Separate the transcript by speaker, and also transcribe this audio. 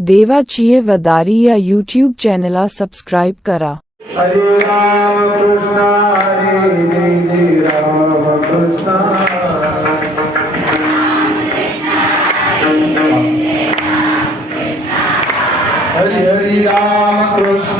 Speaker 1: देवाचीय वदारी या यूट्यूब चॅनलला सबस्क्राईब करा।
Speaker 2: हरे राम कृष्ण हरे राम कृष्ण। हरे हरे राम कृष्ण।